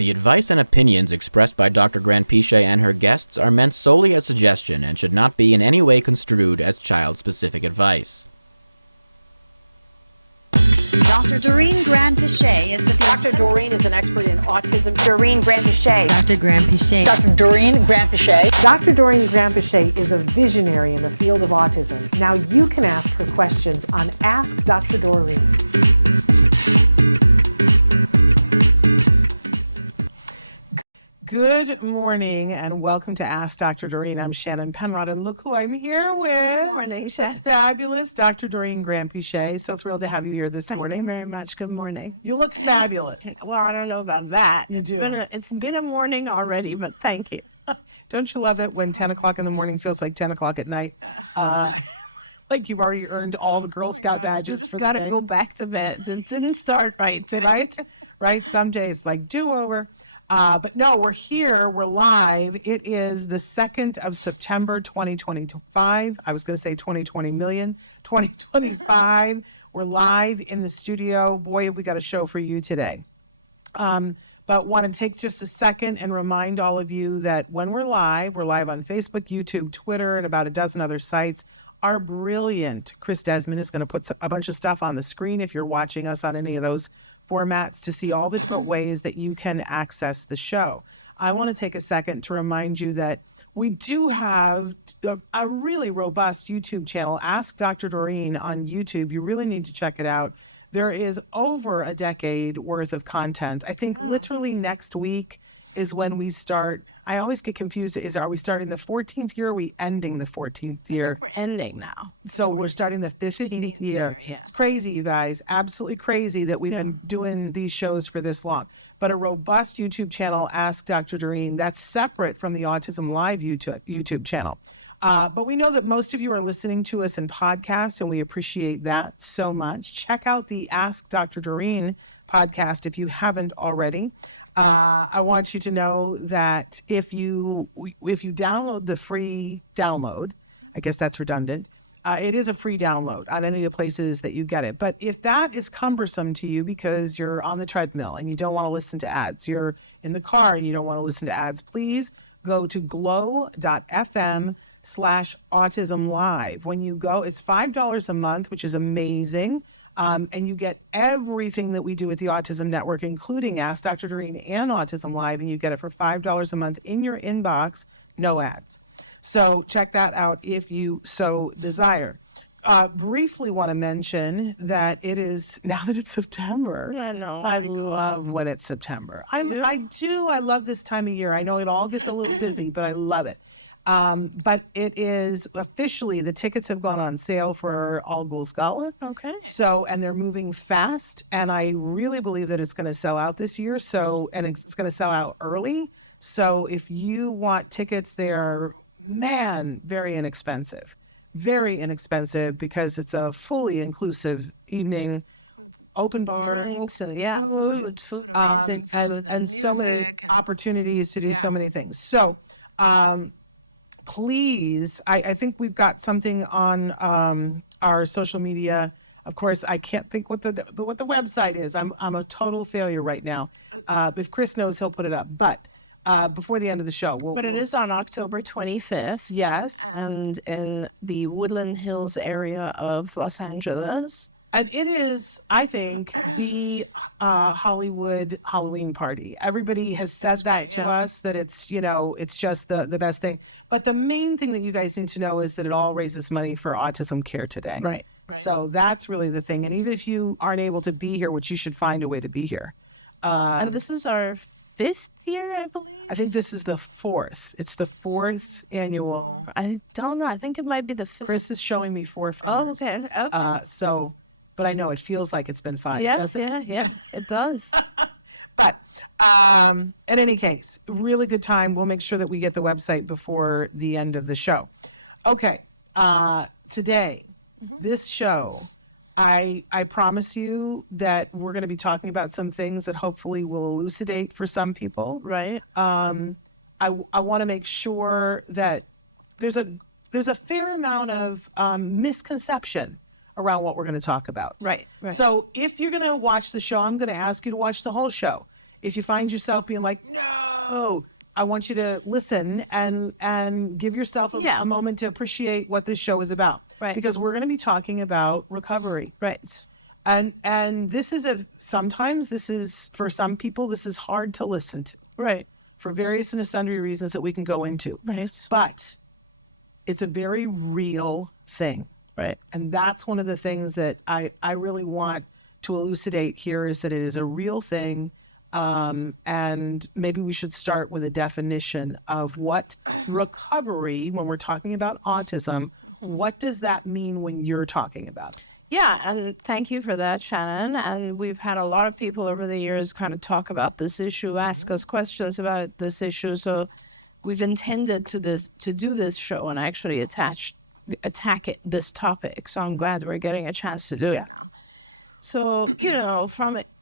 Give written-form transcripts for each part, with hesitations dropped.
The advice and opinions expressed by Dr. Granpeesheh and her guests are meant solely as suggestion and should not be in any way construed as child-specific advice. Dr. Doreen Granpeesheh is Dr. Doreen is an expert in autism. Doreen Granpeesheh. Dr. Granpeesheh. Dr. Doreen Granpeesheh. Dr. Doreen Granpeesheh is a visionary in the field of autism. Now you can ask her questions on Ask Dr. Doreen. Good morning and welcome to Ask Dr. Doreen. I'm Shannon Penrod and look who I'm here with. Good morning, Shannon. Fabulous Dr. Doreen Granpeesheh. So thrilled to have you here this morning. Thank you very much. Good morning. You look fabulous. Well, I don't know about that. It's been a morning already, but thank you. Don't you love it when 10 o'clock in the morning feels like 10 o'clock at night? Like you've already earned all the Girl Scout badges. Just got to go back to bed. It didn't start right today. Right? Some days like do-over. But no, we're here. We're live. It is the 2nd of September, 2025. I was going to say 2025. We're live in the studio. Boy, have we got a show for you today. But want to take just a second and remind all of you that when we're live on Facebook, YouTube, Twitter, and about a dozen other sites. Our brilliant Chris Desmond is going to put a bunch of stuff on the screen if you're watching us on any of those formats to see all the different ways that you can access the show. I want to take a second to remind you that we do have a really robust YouTube channel, Ask Dr. Doreen on YouTube. You really need to check it out. There is over a decade worth of content. I think literally next week is when we start. I always get confused. Are we starting the 14th year or are we ending the 14th year? We're ending now. So we're starting the 15th year. Yeah. It's crazy, you guys. Absolutely crazy that we've been doing these shows for this long. But a robust YouTube channel, Ask Dr. Doreen, that's separate from the Autism Live YouTube channel. But we know that most of you are listening to us in podcasts, and we appreciate that so much. Check out the Ask Dr. Doreen podcast if you haven't already. I want you to know that if you download the free download, I guess that's redundant, it is a free download on any of the places that you get it. But if that is cumbersome to you because you're on the treadmill and you don't want to listen to ads, you're in the car and you don't want to listen to ads, please go to glow.fm/autism live. When you go, it's $5 a month, which is amazing. And you get everything that we do at the Autism Network, including Ask Dr. Doreen and Autism Live, and you get it for $5 a month in your inbox, no ads. So check that out if you so desire. Briefly want to mention that it is, now that it's September, I know. I love when it's September. I love this time of year. I know it all gets a little busy, but I love it. But it is officially, the tickets have gone on sale for All Ghouls Gala. Okay. So, and they're moving fast. And I really believe that it's going to sell out this year. So, and it's going to sell out early. So if you want tickets, they are, very inexpensive. Very inexpensive because it's a fully inclusive evening, open bar. So, yeah. Food, and so many opportunities to do so many things. So, please, I think we've got something on our social media. Of course, I can't think what the website is. I'm a total failure right now. If Chris knows, he'll put it up. But before the end of the show, but it is on October 25th. Yes, and in the Woodland Hills area of Los Angeles. And it is, I think, the Hollywood Halloween party. Everybody has said that to us, that it's, it's just the best thing. But the main thing that you guys need to know is that it all raises money for autism care today. Right. So that's really the thing. And even if you aren't able to be here, which you should find a way to be here. And this is our 5th year, I believe. I think this is the 4th. It's the 4th annual. I don't know. I think it might be the 5th. Chris is showing me 4 fingers. Oh, okay. But I know it feels like it's been 5. Yeah, doesn't it? Yeah, it does. But in any case, really good time. We'll make sure that we get the website before the end of the show. Okay. Today, this show, I promise you that we're going to be talking about some things that hopefully will elucidate for some people. Right. I want to make sure that there's a fair amount of misconception around what we're going to talk about. Right. So if you're going to watch the show, I'm going to ask you to watch the whole show. if you find yourself being like, no, I want you to listen and give yourself a moment to appreciate what this show is about. Right. Because we're going to be talking about recovery. Right. And this is sometimes this is, for some people, this is hard to listen to. Right. For various and sundry reasons that we can go into. Right. But it's a very real thing. Right. And that's one of the things that I really want to elucidate here, is that it is a real thing. And maybe we should start with a definition of what recovery, when we're talking about autism, what does that mean when you're talking about it? Yeah, and thank you for that, Shannon. And we've had a lot of people over the years kind of talk about this issue, ask us questions about this issue. So we've intended to do this show and actually attack this topic. So I'm glad we're getting a chance to do it now. So,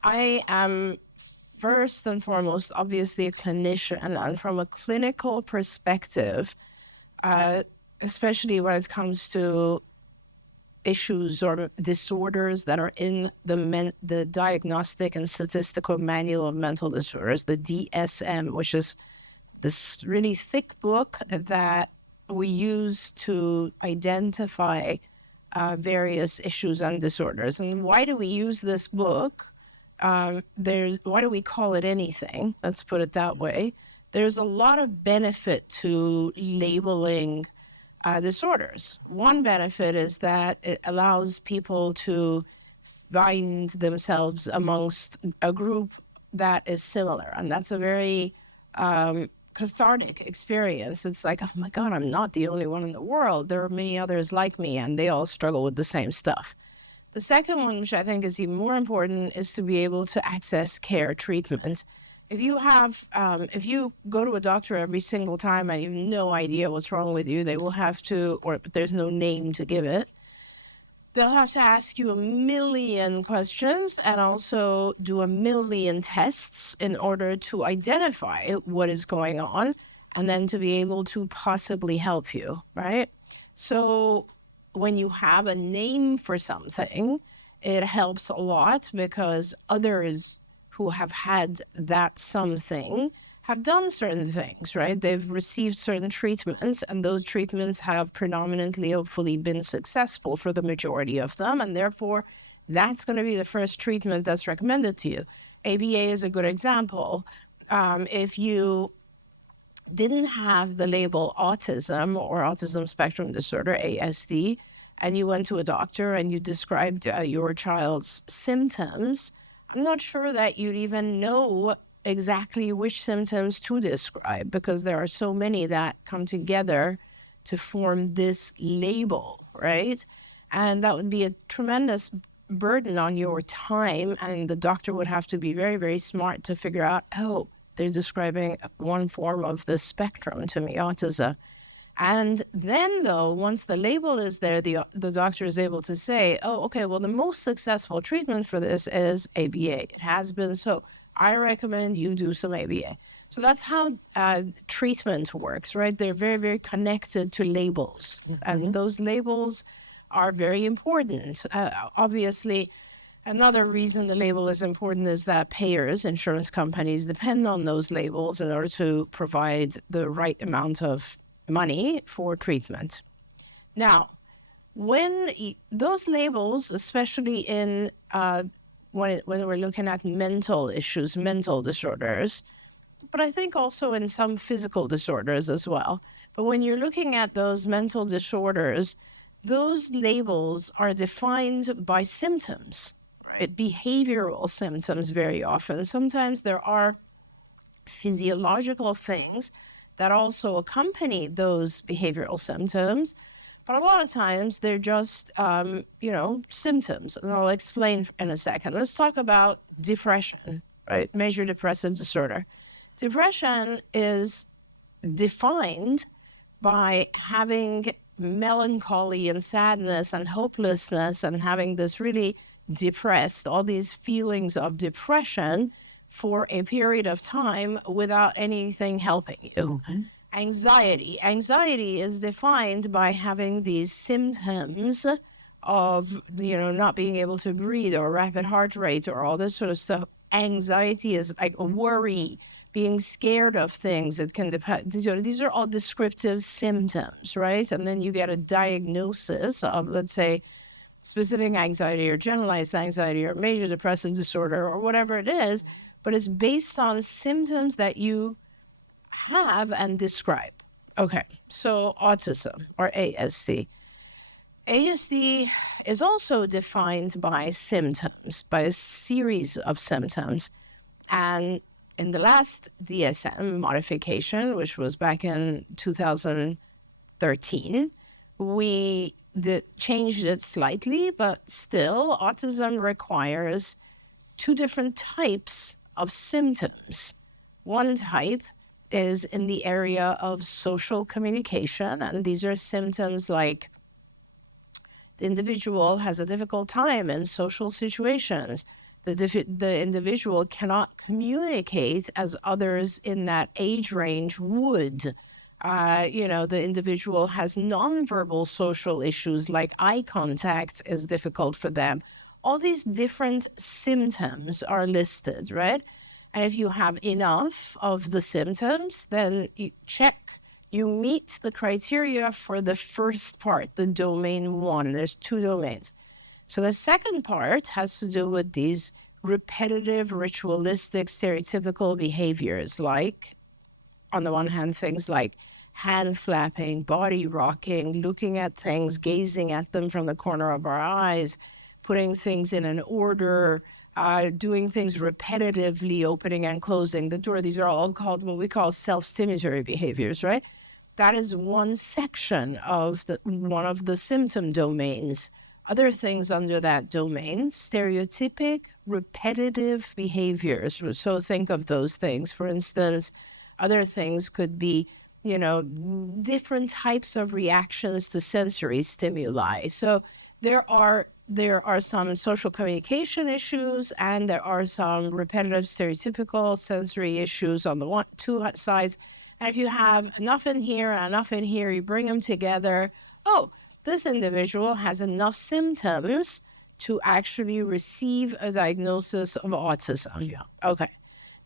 I am first and foremost, obviously, a clinician. And from a clinical perspective, especially when it comes to issues or disorders that are in the Diagnostic and Statistical Manual of Mental Disorders, the DSM, which is this really thick book that we use to identify various issues and disorders. And why do we use this book? Why do we call it anything? Let's put it that way. There's a lot of benefit to labeling disorders. One benefit is that it allows people to find themselves amongst a group that is similar. And that's a very cathartic experience. It's like, oh my God, I'm not the only one in the world. There are many others like me, and they all struggle with the same stuff. The second one, which I think is even more important, is to be able to access care, treatment. If you go to a doctor every single time and you have no idea what's wrong with you, they will have to, or there's no name to give it, they'll have to ask you a million questions and also do a million tests in order to identify what is going on and then to be able to possibly help you, right? So when you have a name for something, it helps a lot because others who have had that something have done certain things, right? They've received certain treatments, and those treatments have predominantly, hopefully, been successful for the majority of them, and therefore, that's going to be the first treatment that's recommended to you. ABA is a good example. If you didn't have the label autism or autism spectrum disorder, ASD, and you went to a doctor and you described your child's symptoms, I'm not sure that you'd even know exactly which symptoms to describe because there are so many that come together to form this label, right? And that would be a tremendous burden on your time, and the doctor would have to be very, very smart to figure out, oh, they're describing one form of the spectrum to me, autism. And then, though, once the label is there, the doctor is able to say, oh, okay, well, the most successful treatment for this is ABA. It has been so. I recommend you do some ABA. So that's how treatment works, right? They're very, very connected to labels. Mm-hmm. And those labels are very important. Obviously, another reason the label is important is that payers, insurance companies, depend on those labels in order to provide the right amount of money for treatment. Now, when those labels, especially in when we're looking at mental issues, mental disorders, but I think also in some physical disorders as well. But when you're looking at those mental disorders, those labels are defined by symptoms, right? Behavioral symptoms very often. Sometimes there are physiological things that also accompany those behavioral symptoms. But a lot of times they're just, symptoms. And I'll explain in a second. Let's talk about depression, right? Major depressive disorder. Depression is defined by having melancholy and sadness and hopelessness and having this really depressed, all these feelings of depression for a period of time without anything helping you. Mm-hmm. Anxiety is defined by having these symptoms of, not being able to breathe or rapid heart rate or all this sort of stuff anxiety is like worry, being scared of things. It can depend. These are all descriptive symptoms, right? And then you get a diagnosis of, let's say, specific anxiety or generalized anxiety or major depressive disorder or whatever it is, but it's based on symptoms that you have and describe. Okay, so autism or ASD. ASD is also defined by symptoms, by a series of symptoms. And in the last DSM modification, which was back in 2013, we changed it slightly, but still autism requires two different types of symptoms. One type is in the area of social communication, and these are symptoms like the individual has a difficult time in social situations. The individual cannot communicate as others in that age range would. The individual has nonverbal social issues like eye contact is difficult for them. All these different symptoms are listed, right? And if you have enough of the symptoms, then you check. You meet the criteria for the first part, the domain 1. There's 2 domains. So the second part has to do with these repetitive, ritualistic, stereotypical behaviors, like, on the one hand, things like hand flapping, body rocking, looking at things, gazing at them from the corner of our eyes, putting things in an order, doing things repetitively, opening and closing the door. These are all called what we call self-stimulatory behaviors, right? That is one section of one of the symptom domains. Other things under that domain, stereotypic, repetitive behaviors. So think of those things. For instance, other things could be, different types of reactions to sensory stimuli. So there are some social communication issues, and there are some repetitive, stereotypical sensory issues on the two sides. And if you have enough in here and enough in here, you bring them together. Oh, this individual has enough symptoms to actually receive a diagnosis of autism. Yeah. Okay.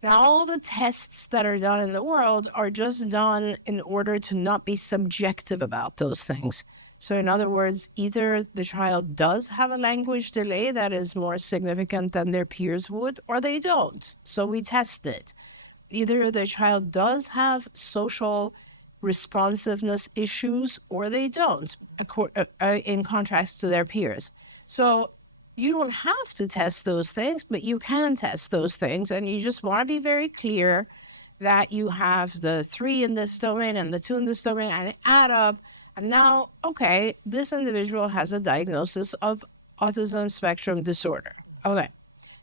Now, all the tests that are done in the world are just done in order to not be subjective about those things. So in other words, either the child does have a language delay that is more significant than their peers would, or they don't. So we test it. Either the child does have social responsiveness issues or they don't, in contrast to their peers. So you don't have to test those things, but you can test those things. And you just want to be very clear that you have the 3 in this domain and the 2 in this domain, and they add up. And now, okay, this individual has a diagnosis of autism spectrum disorder. Okay.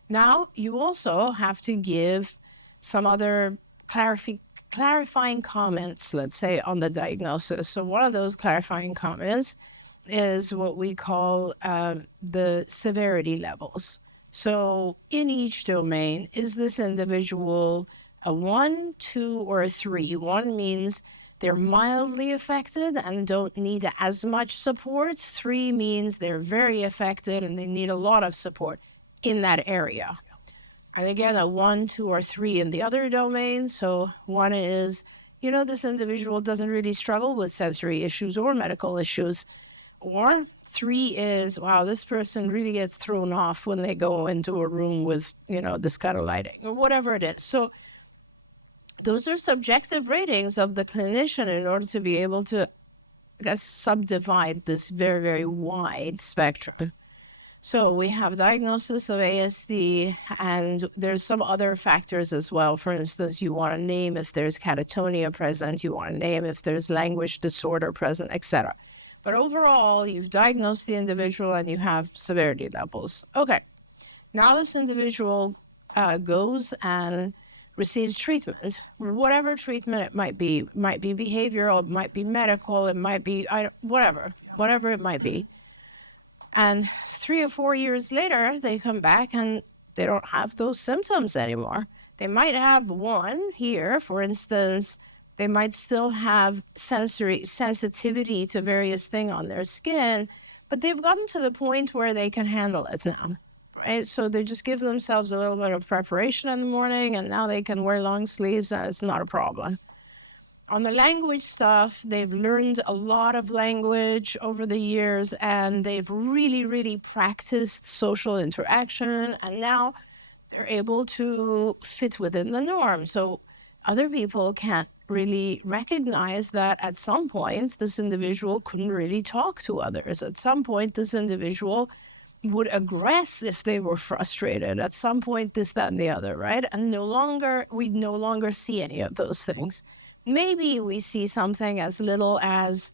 Now, you also have to give some other clarifying comments, let's say, on the diagnosis. So one of those clarifying comments is what we call the severity levels. So in each domain, is this individual a 1, 2, or a 3? 1 means they're mildly affected and don't need as much support. 3 means they're very affected and they need a lot of support in that area. And again, a 1, 2, or 3 in the other domain. So 1 is, this individual doesn't really struggle with sensory issues or medical issues. Or 3 is, wow, this person really gets thrown off when they go into a room with, this kind of lighting or whatever it is. So those are subjective ratings of the clinician in order to be able to, subdivide this very, very wide spectrum. So we have diagnosis of ASD, and there's some other factors as well. For instance, you want to name if there's catatonia present, you want to name if there's language disorder present, etc. But overall, you've diagnosed the individual and you have severity levels. Okay, now this individual goes and receives treatment, whatever treatment it might be. It might be behavioral, it might be medical, it might be whatever it might be. And 3 or 4 years later, they come back and they don't have those symptoms anymore. They might have 1 here, for instance. They might still have sensory sensitivity to various things on their skin, but they've gotten to the point where they can handle it now. right? So they just give themselves a little bit of preparation in the morning, and now they can wear long sleeves, and it's not a problem. On the language stuff, they've learned a lot of language over the years, and they've really, really practiced social interaction, and now they're able to fit within the norm. So other people can't really recognize that at some point, this individual couldn't really talk to others. At some point, this individual would aggress if they were frustrated. At some point, this, that, and the other, right? And we no longer see any of those things. Maybe we see something as little as,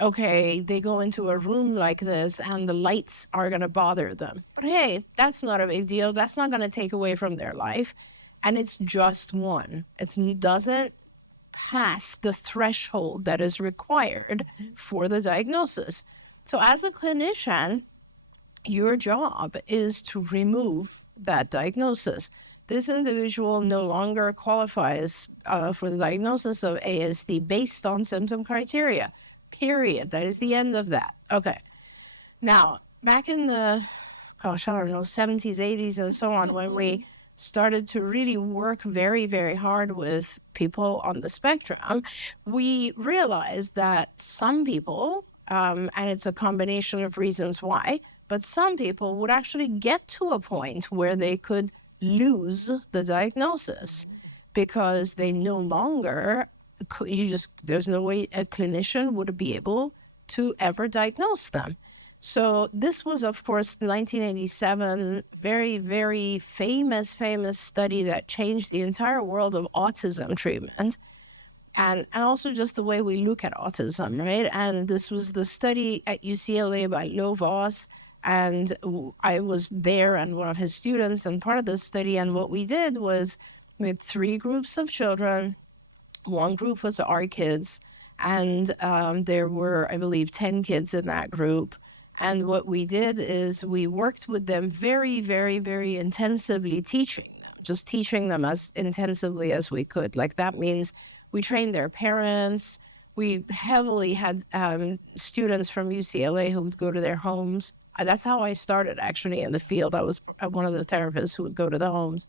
okay, they go into a room like this and the lights are going to bother them. But hey, that's not a big deal. That's not going to take away from their life. And it's just one. It doesn't pass the threshold that is required for the diagnosis. So as a clinician, your job is to remove that diagnosis. This individual no longer qualifies for the diagnosis of ASD based on symptom criteria, period. That is the end of that. Okay. Now, back in the, 70s, 80s, and so on, when we started to really work very, very hard with people on the spectrum, we realized that some people, and it's a combination of reasons why, but some people would actually get to a point where they could lose the diagnosis because they no longer, there's no way a clinician would be able to ever diagnose them. So this was, of course, 1987, very, very famous study that changed the entire world of autism treatment and also just the way we look at autism, right? And this was the study at UCLA by Lovos, and I was there and one of his students and part of the study. And what we did was we had 3 groups of children. One group was our kids, and there were, I believe, 10 kids in that group. And what we did is we worked with them very, very, very intensively, teaching them as intensively as we could. Like that means we trained their parents. We heavily had students from UCLA who would go to their homes. That's how I started actually in the field. I was one of the therapists who would go to the homes,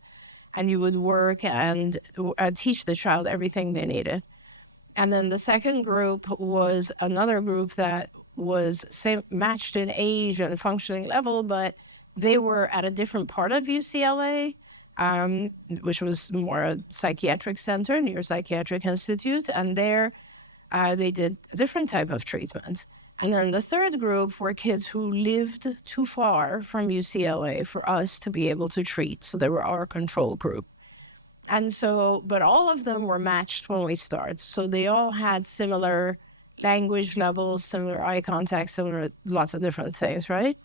and you would work and teach the child everything they needed. And then the second group was another group that was matched in age and functioning level, but they were at a different part of UCLA, which was more a psychiatric center, neuropsychiatric institute, and there they did a different type of treatment. And then the third group were kids who lived too far from UCLA for us to be able to treat. So they were our control group. And so, but all of them were matched when we started. So they all had similar language levels, similar eye contact, similar lots of different things, right?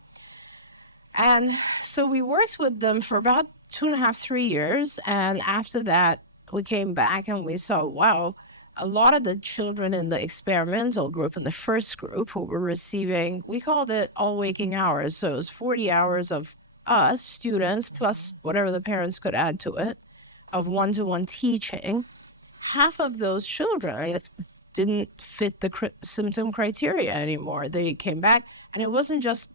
And so we worked with them for about 2.5, 3 years. And after that, we came back and we saw, wow, a lot of the children in the experimental group, in the first group, who were receiving, we called it all waking hours. So it was 40 hours of us, students, plus whatever the parents could add to it, of one-to-one teaching. Half of those children didn't fit the symptom criteria anymore. They came back, and it wasn't just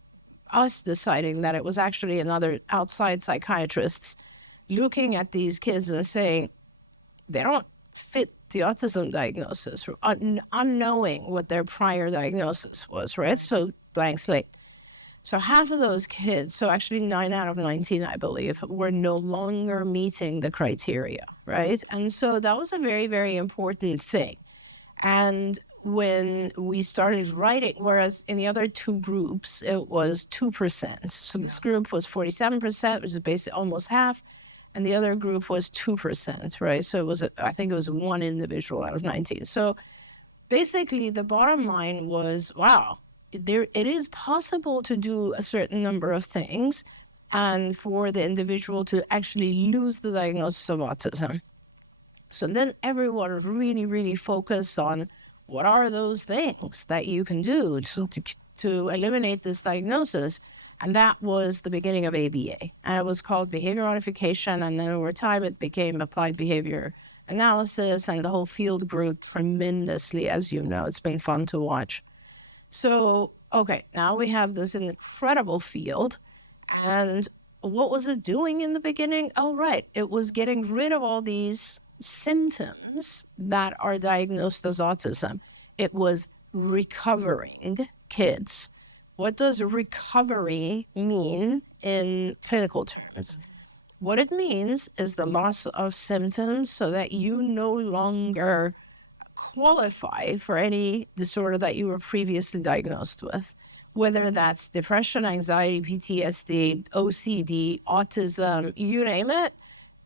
us deciding that. It was actually another outside psychiatrists looking at these kids and saying, they don't fit the autism diagnosis, unknowing what their prior diagnosis was, right? So blank slate. So half of those kids, so actually 9 out of 19, I believe, were no longer meeting the criteria, right? And so that was a very, very important thing. And when we started writing, whereas in the other 2 groups, it was 2%. So this group was 47%, which is basically almost half. And the other group was 2%, right? So it was, I think it was 1 individual out of 19. So basically the bottom line was, wow, it is possible to do a certain number of things and for the individual to actually lose the diagnosis of autism. So then everyone really, really focused on what are those things that you can do to eliminate this diagnosis. And that was the beginning of ABA. And it was called behavior modification. And then over time, it became applied behavior analysis. And the whole field grew tremendously, as you know. It's been fun to watch. So, okay, now we have this incredible field. And what was it doing in the beginning? Oh, right. It was getting rid of all these symptoms that are diagnosed as autism. It was recovering kids. What does recovery mean in clinical terms? What it means is the loss of symptoms so that you no longer qualify for any disorder that you were previously diagnosed with, whether that's depression, anxiety, PTSD, OCD, autism, you name it.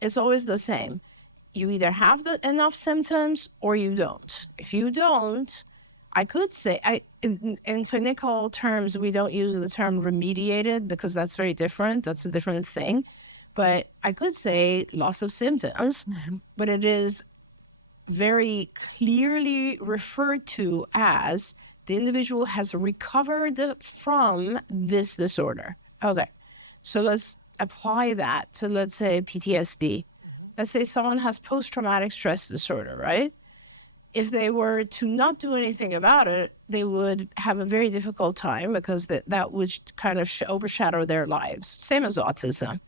It's always the same. You either have enough symptoms or you don't. If you don't, I could say, in clinical terms, we don't use the term remediated because that's very different. That's a different thing. But I could say loss of symptoms, but it is very clearly referred to as the individual has recovered from this disorder. Okay, so let's apply that to, let's say, PTSD. Let's say someone has post-traumatic stress disorder, right? If they were to not do anything about it, they would have a very difficult time because that would kind of overshadow their lives. Same as autism.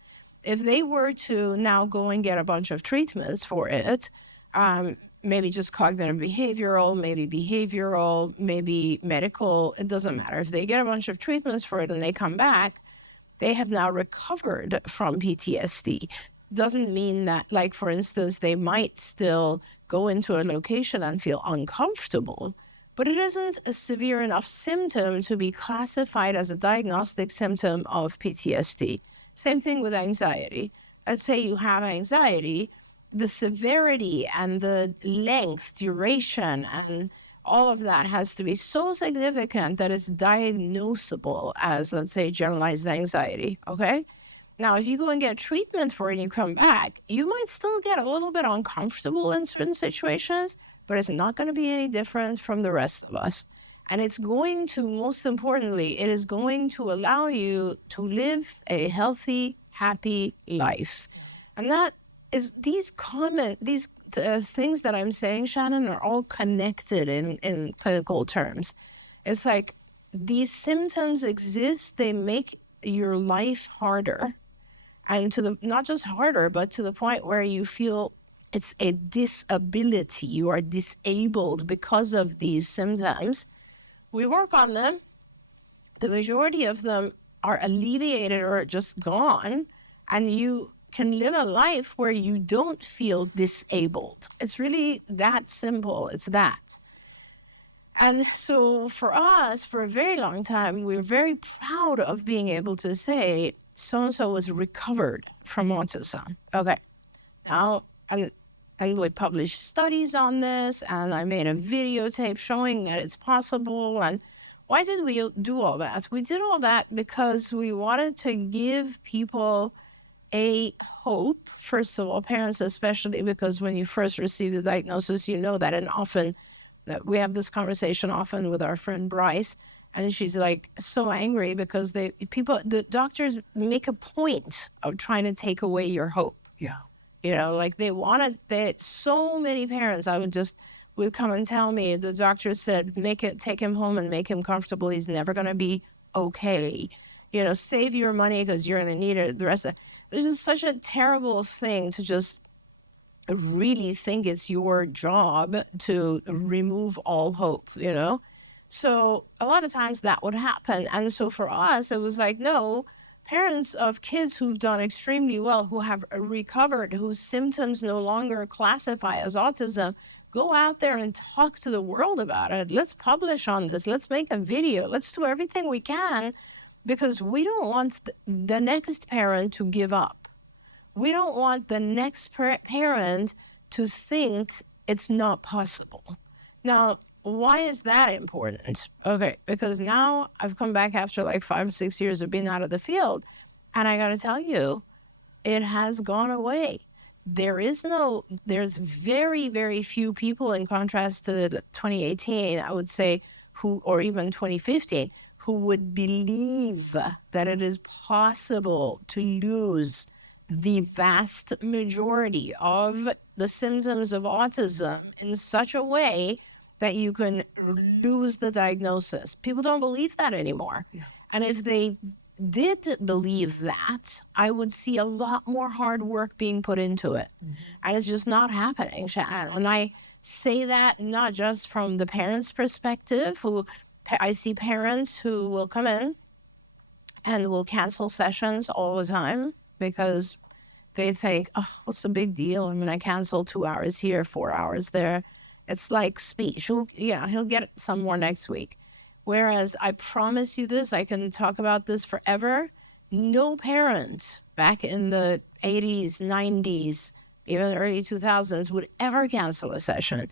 If they were to now go and get a bunch of treatments for it, maybe just cognitive behavioral, maybe medical, it doesn't matter. If they get a bunch of treatments for it and they come back, they have now recovered from PTSD. Doesn't mean that, like, for instance, they might still go into a location and feel uncomfortable, but it isn't a severe enough symptom to be classified as a diagnostic symptom of PTSD. Same thing with anxiety. Let's say you have anxiety, the severity and the length, duration, and all of that has to be so significant that it's diagnosable as, let's say, generalized anxiety, okay? Now, if you go and get treatment for it and you come back, you might still get a little bit uncomfortable in certain situations, but it's not going to be any different from the rest of us. And it's going to, most importantly, it is going to allow you to live a healthy, happy life. And that is, these things that I'm saying, Shannon, are all connected in clinical terms. It's like these symptoms exist, they make your life harder. And not just harder, but to the point where you feel it's a disability. You are disabled because of these symptoms. We work on them. The majority of them are alleviated or just gone, and you can live a life where you don't feel disabled. It's really that simple. It's that. And so for us, for a very long time, we're very proud of being able to say, so-and-so was recovered from autism. Okay. Now, and we published studies on this, and I made a videotape showing that it's possible. And why did we do all that? We did all that because we wanted to give people a hope, first of all, parents especially, because when you first receive the diagnosis, you know that, and often that we have this conversation often with our friend Bryce, and she's like so angry because the doctors make a point of trying to take away your hope. Yeah. You know, like so many parents would come and tell me, the doctor said, take him home and make him comfortable. He's never going to be okay. You know, save your money because you're going to need it. The rest of this is such a terrible thing to just really think it's your job to remove all hope, you know? So a lot of times that would happen. And so for us, it was like, no, parents of kids who've done extremely well, who have recovered, whose symptoms no longer classify as autism, go out there and talk to the world about it. Let's publish on this. Let's make a video. Let's do everything we can, because we don't want the next parent to give up. We don't want the next parent to think it's not possible. Now, why is that important? Okay, because now I've come back after like 5 or 6 years of being out of the field, and I got to tell you, it has gone away. There's very, very few people, in contrast to 2018, I would say, or even 2015, who would believe that it is possible to lose the vast majority of the symptoms of autism in such a way that you can lose the diagnosis. People don't believe that anymore. Yeah. And if they did believe that, I would see a lot more hard work being put into it. And it's just not happening, Shannon. And I say that not just from the parents' perspective, I see parents who will come in and will cancel sessions all the time because they think, oh, what's the big deal? I mean, I cancel 2 hours here, 4 hours there. It's like speech. He'll get some more next week. Whereas I promise you this, I can talk about this forever. No parent back in the 80s, 90s, even early 2000s would ever cancel a session.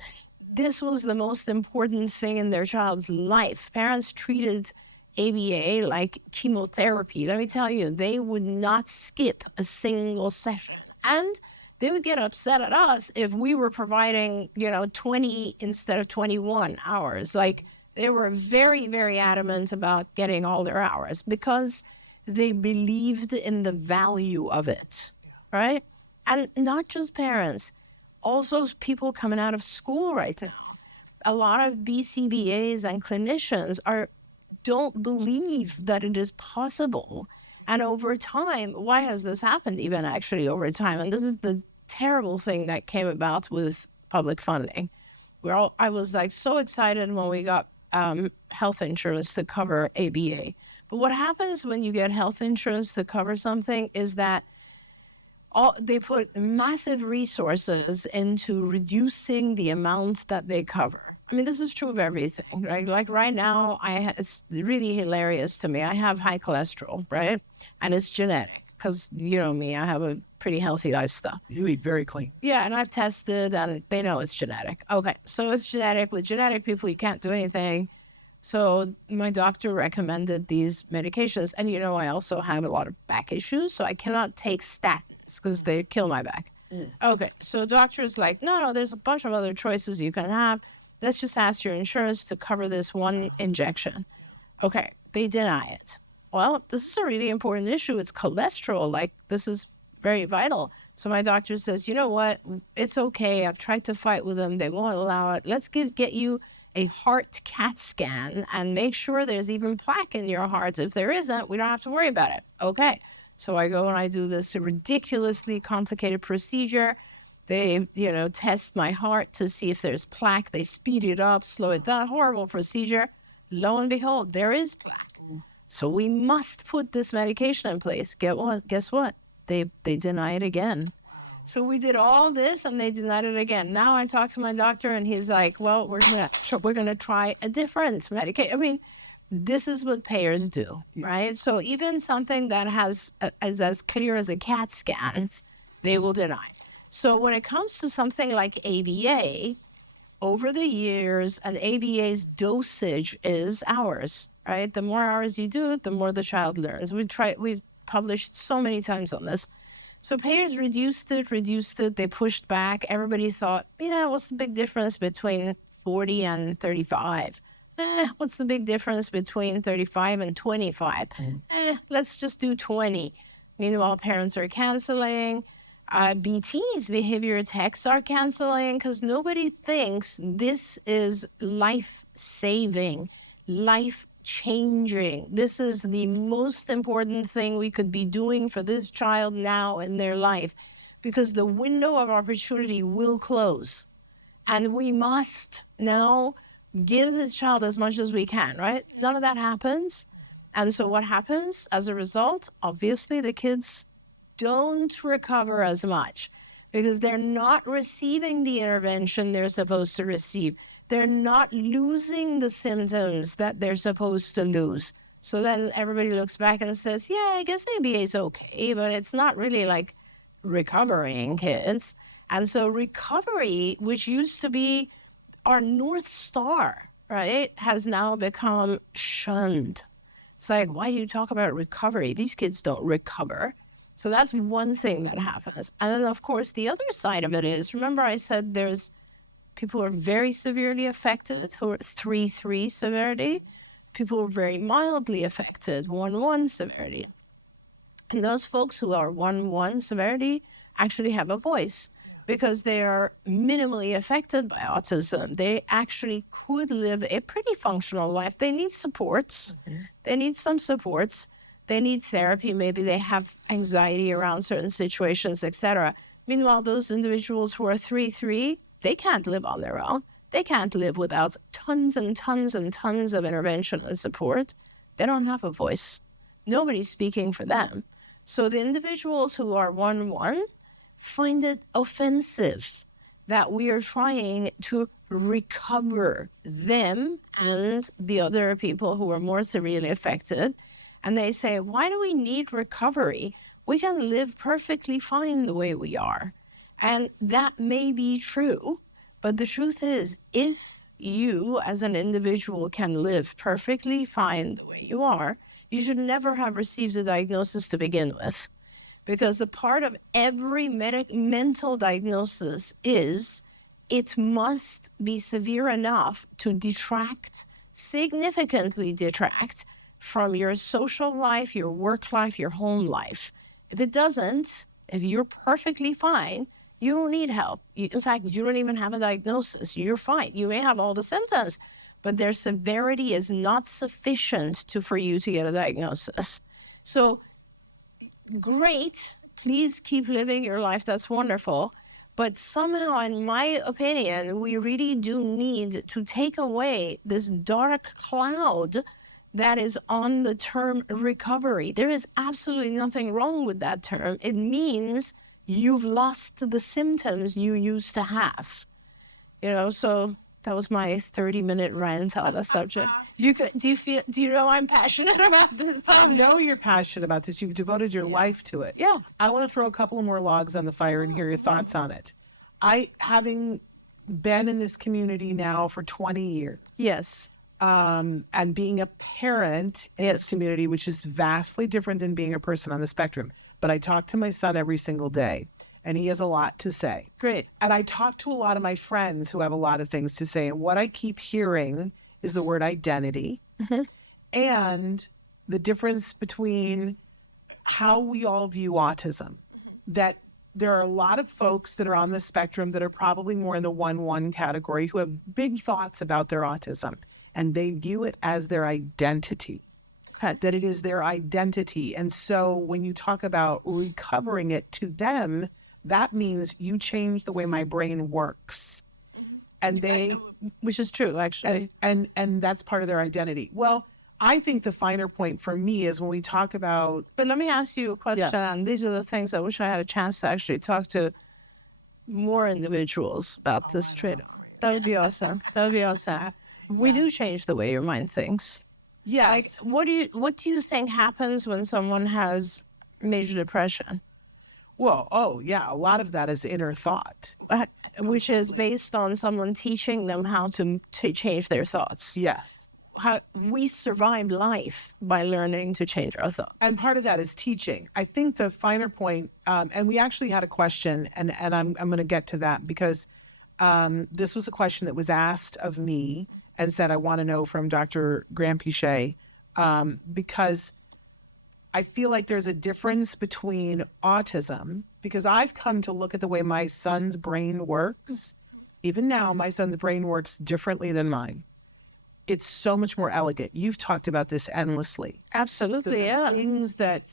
This was the most important thing in their child's life. Parents treated ABA like chemotherapy. Let me tell you, they would not skip a single session. And they would get upset at us if we were providing, 20 instead of 21 hours. Like, they were very, very adamant about getting all their hours because they believed in the value of it, right? And not just parents, also people coming out of school right now. A lot of BCBAs and clinicians don't believe that it is possible. And over time, why has this happened even actually over time? And this is the terrible thing that came about with public funding. I was like so excited when we got health insurance to cover ABA. But what happens when you get health insurance to cover something is that they put massive resources into reducing the amount that they cover. I mean, this is true of everything, right? Like right now, it's really hilarious to me. I have high cholesterol, right? And it's genetic because, you know me, I have a pretty healthy lifestyle. You eat very clean. Yeah, and I've tested and they know it's genetic. Okay, so it's genetic. With genetic people, you can't do anything. So my doctor recommended these medications. And, I also have a lot of back issues, so I cannot take statins because they kill my back. Okay, so doctor's like, no, there's a bunch of other choices you can have. Let's just ask your insurance to cover this one injection. Okay, they deny it. Well, this is a really important issue. It's cholesterol. Like, this is very vital. So my doctor says, you know what? It's okay. I've tried to fight with them. They won't allow it. Let's get you a heart CAT scan and make sure there's even plaque in your heart. If there isn't, we don't have to worry about it. Okay. So I go and I do this ridiculously complicated procedure. They, test my heart to see if there's plaque. They speed it up, slow it down. Horrible procedure. Lo and behold, there is plaque. So we must put this medication in place. Guess what? They deny it again. So we did all this and they denied it again. Now I talk to my doctor and he's like, well, we're gonna try a different medication. I mean, this is what payers do, right? So even something that is as clear as a CAT scan, they will deny. So when it comes to something like ABA, over the years, an ABA's dosage is hours, right? The more hours you do, the more the child learns. We've published so many times on this. So payers reduced it. They pushed back. Everybody thought, what's the big difference between 40 and 35? What's the big difference between 35 and 25? Let's just do 20. Meanwhile, parents are canceling. BTs, behavior techs, are canceling because nobody thinks this is life-saving, life-changing. This is the most important thing we could be doing for this child now in their life because the window of opportunity will close. And we must now give this child as much as we can, right? None of that happens. And so what happens as a result? Obviously, the kids don't recover as much because they're not receiving the intervention they're supposed to receive. They're not losing the symptoms that they're supposed to lose. So then everybody looks back and says, yeah, I guess ABA is okay, but it's not really like recovering kids. And so recovery, which used to be our North Star, right, has now become shunned. It's like, why do you talk about recovery? These kids don't recover. So that's one thing that happens. And then, of course, the other side of it is, remember I said there's people who are very severely affected, who are 3-3 severity. People who are very mildly affected, 1-1 severity. And those folks who are 1-1 severity actually have a voice because they are minimally affected by autism. They actually could live a pretty functional life. They need supports. They need some supports. They need therapy. Maybe they have anxiety around certain situations, etc. Meanwhile, those individuals who are 3-3, they can't live on their own. They can't live without tons and tons and tons of intervention and support. They don't have a voice. Nobody's speaking for them. So the individuals who are 1-1 find it offensive that we are trying to recover them and the other people who are more severely affected. And they say, why do we need recovery? We can live perfectly fine the way we are. And that may be true, but the truth is, if you as an individual can live perfectly fine the way you are, you should never have received a diagnosis to begin with. Because a part of every mental diagnosis is it must be severe enough to significantly detract from your social life, your work life, your home life. If it doesn't, if you're perfectly fine, you don't need help. In fact, you don't even have a diagnosis. You're fine. You may have all the symptoms, but their severity is not sufficient for you to get a diagnosis. So, great. Please keep living your life. That's wonderful. But somehow, in my opinion, we really do need to take away this dark cloud that is on the term recovery. There is absolutely nothing wrong with that term. It means you've lost the symptoms you used to have. So that was my 30-minute rant on the subject. Do you know I'm passionate about this? I know you're passionate about this. You've devoted your life to it. Yeah. I want to throw a couple more logs on the fire and hear your thoughts on it. Having been in this community now for 20 years. Yes. And being a parent in this community, which is vastly different than being a person on the spectrum. But I talk to my son every single day, and he has a lot to say. Great. And I talk to a lot of my friends who have a lot of things to say. And what I keep hearing is the word identity and the difference between how we all view autism. That there are a lot of folks that are on the spectrum that are probably more in the 1-1 category who have big thoughts about their autism. And they view it as their identity, that it is their identity. And so when you talk about recovering it to them, that means you change the way my brain works. And which is true, actually. And that's part of their identity. Well, I think the finer point for me is when we talk about... But let me ask you a question. And these are the things I wish I had a chance to actually talk to more individuals about this trait. That would be awesome. That would be awesome. We do change the way your mind thinks. Yes. What do you think happens when someone has major depression? Well, a lot of that is inner thought. Which is based on someone teaching them how to change their thoughts. Yes. How we survive life by learning to change our thoughts. And part of that is teaching. I think the finer point, and we actually had a question, and I'm going to get to that because this was a question that was asked of me and said, I want to know from Dr. Granpeesheh, because I feel like there's a difference between autism, because I've come to look at the way my son's brain works. Even now, my son's brain works differently than mine. It's so much more elegant. You've talked about this endlessly. Absolutely, the things that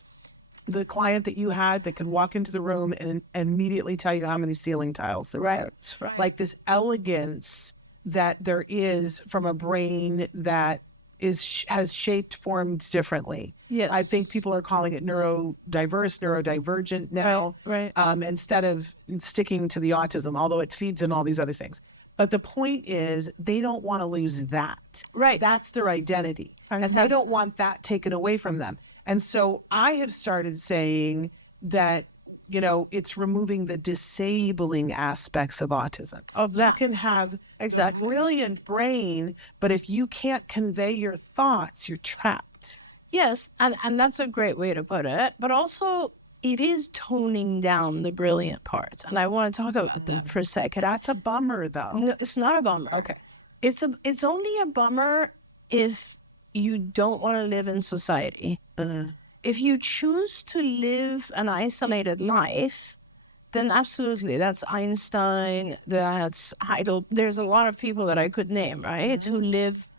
the client that you had that could walk into the room and immediately tell you how many ceiling tiles there were. Right. Like this elegance that there is from a brain that has shaped forms differently. Yes. I think people are calling it neurodivergent now, right. Instead of sticking to the autism, although it feeds in all these other things. But the point is, they don't want to lose that. Right. That's their identity. And they don't want that taken away from them. And so I have started saying that, it's removing the disabling aspects of autism. You can have a brilliant brain, but if you can't convey your thoughts, you're trapped. Yes, and that's a great way to put it. But also, it is toning down the brilliant parts. And I want to talk about that for a second. That's a bummer, though. No, it's not a bummer. Okay. It's only a bummer if you don't want to live in society. If you choose to live an isolated life, then absolutely, that's Einstein, that's Heidel. There's a lot of people that I could name, right, who live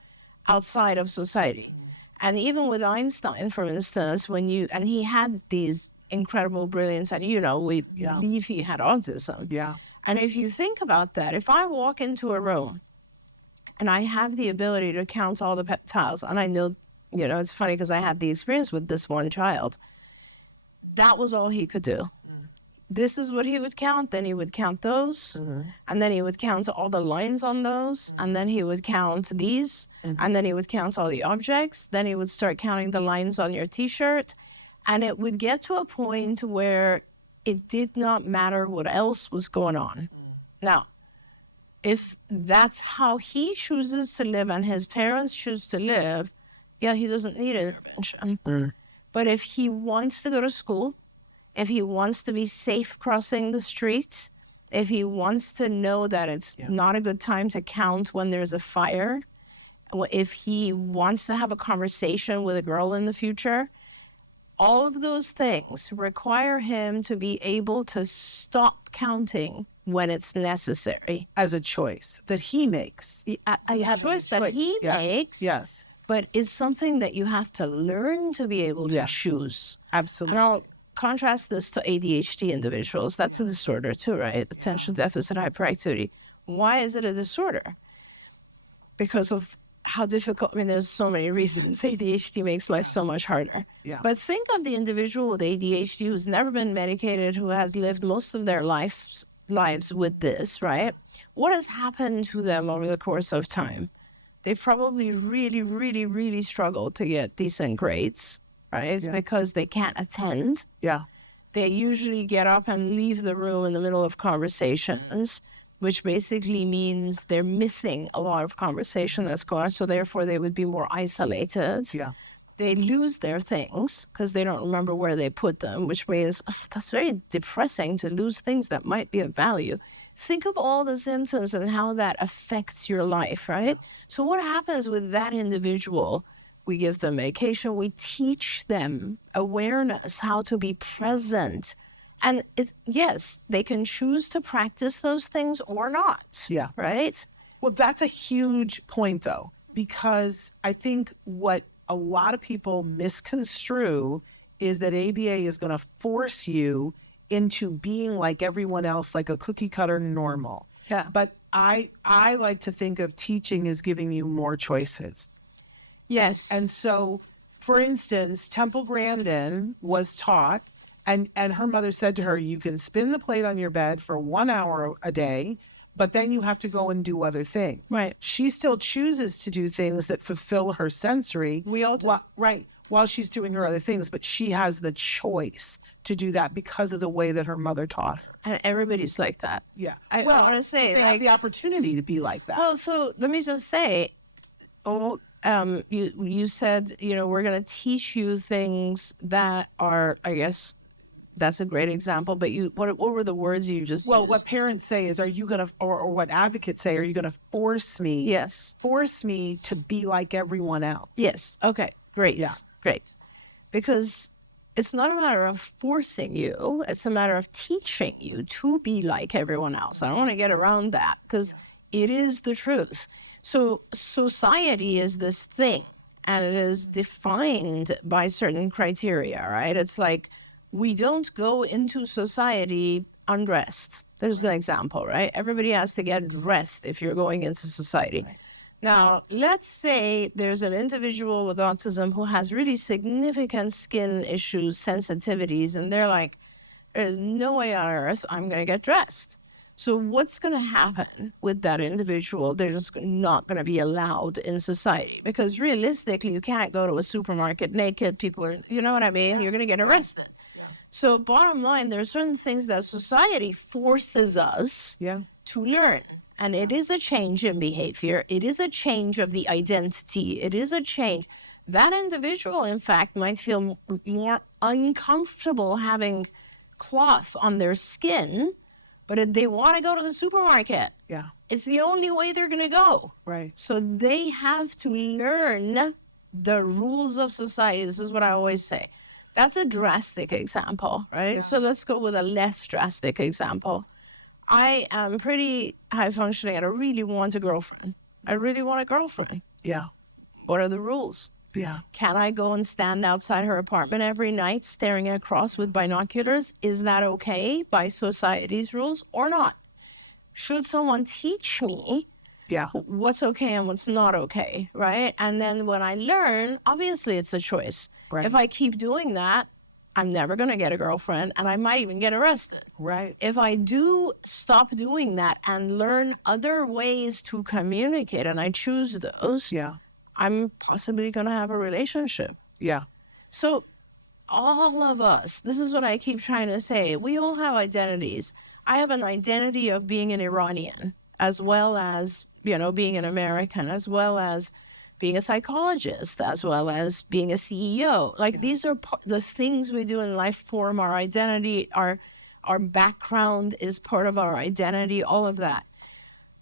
outside of society. And even with Einstein, for instance, and he had these incredible brilliance, and we believe he had autism. Yeah. And if you think about that, if I walk into a room and I have the ability to count all the tiles, and I know, it's funny because I had the experience with this one child, that was all he could do. This is what he would count, then he would count those, and then he would count all the lines on those, and then he would count these, and then he would count all the objects, then he would start counting the lines on your t-shirt, and it would get to a point where it did not matter what else was going on. Now, if that's how he chooses to live and his parents choose to live, he doesn't need intervention. But if he wants to go to school, if he wants to be safe crossing the streets, if he wants to know that it's not a good time to count when there's a fire, if he wants to have a conversation with a girl in the future, all of those things require him to be able to stop counting when it's necessary. As a choice that he makes. A choice that he makes. Yes. But it's something that you have to learn to be able to choose. Absolutely. And I'll contrast this to ADHD individuals. That's a disorder too, right? Attention deficit hyperactivity. Why is it a disorder? Because of how difficult, there's so many reasons. ADHD makes life so much harder. Yeah. But think of the individual with ADHD who's never been medicated, who has lived most of their lives with this, right? What has happened to them over the course of time? They've probably really, really, really struggled to get decent grades, right? Because they can't attend. Yeah. They usually get up and leave the room in the middle of conversations, which basically means they're missing a lot of conversation that's going on. So therefore, they would be more isolated. Yeah. They lose their things because they don't remember where they put them, which means that's very depressing to lose things that might be of value. Think of all the symptoms and how that affects your life, right? So what happens with that individual? We give them medication. We teach them awareness, how to be present. And yes, they can choose to practice those things or not. Yeah. Right? Well, that's a huge point, though, because I think what a lot of people misconstrue is that ABA is going to force you into being like everyone else, like a cookie cutter normal. Yeah. But I like to think of teaching as giving you more choices. Yes. And so, for instance, Temple Grandin was taught, and her mother said to her, you can spin the plate on your bed for 1 hour a day, but then you have to go and do other things. Right. She still chooses to do things that fulfill her sensory. We all do. Right. While she's doing her other things, but she has the choice to do that because of the way that her mother taught her. And everybody's like that. Yeah. I want to say, they have the opportunity to be like that. Well, so let me just say, you said, we're going to teach you things that are, I guess, that's a great example. But what were the words you just Well, used? what parents say is, are you going to, or what advocates say, are you going to force me? Yes. Force me to be like everyone else. Yes. Okay. Great. Yeah. Great. Because it's not a matter of forcing you. It's a matter of teaching you to be like everyone else. I don't want to get around that because it is the truth. So society is this thing, and it is defined by certain criteria, right? It's like we don't go into society undressed. There's an example, right? Everybody has to get dressed if you're going into society. Right. Now, let's say there's an individual with autism who has really significant skin issues, sensitivities, and they're like, there's no way on earth I'm going to get dressed. So what's going to happen with that individual? They're just not going to be allowed in society because realistically, you can't go to a supermarket naked. People are, you know what I mean? Yeah. You're going to get arrested. Yeah. So bottom line, there are certain things that society forces us to learn. And it is a change in behavior. It is a change of the identity. It is a change. That individual, in fact, might feel more uncomfortable having cloth on their skin, but if they want to go to the supermarket, it's the only way they're going to go. Right. So they have to learn the rules of society. This is what I always say. That's a drastic example, right? Yeah. So let's go with a less drastic example. I am pretty high functioning and I really want a girlfriend. I really want a girlfriend. Yeah. What are the rules? Yeah. Can I go and stand outside her apartment every night staring across with binoculars? Is that okay by society's rules or not? Should someone teach me Yeah. what's okay and what's not okay, right? And then when I learn, obviously it's a choice. Right. If I keep doing that, I'm never going to get a girlfriend and I might even get arrested. Right. If I do stop doing that and learn other ways to communicate and I choose those, Yeah. I'm possibly going to have a relationship. Yeah. So all of us, this is what I keep trying to say, we all have identities. I have an identity of being an Iranian, as well as, being an American, as well as being a psychologist, as well as being a CEO. Like these are the things we do in life form our identity. Our background is part of our identity, all of that.